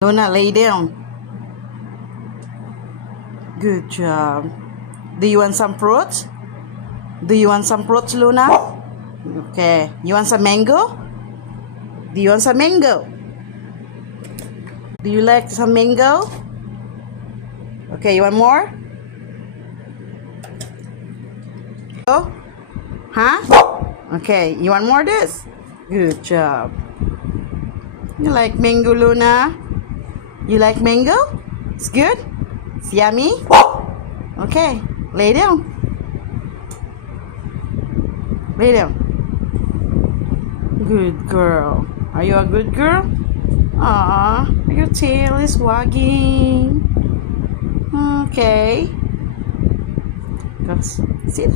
Luna, lay down. Good job. Do you want some fruits? Do you want some fruits, Luna? Okay. You want some mango? Do you want some mango? Do you like some mango? Okay, you want more? Oh? Huh? Okay, you want more of this? Good job. You like mango, Luna? You like mango? It's good? It's yummy? Okay, lay down. Lay down. Good girl. Are you a good girl? Aw, your tail is wagging. Okay. Go sit.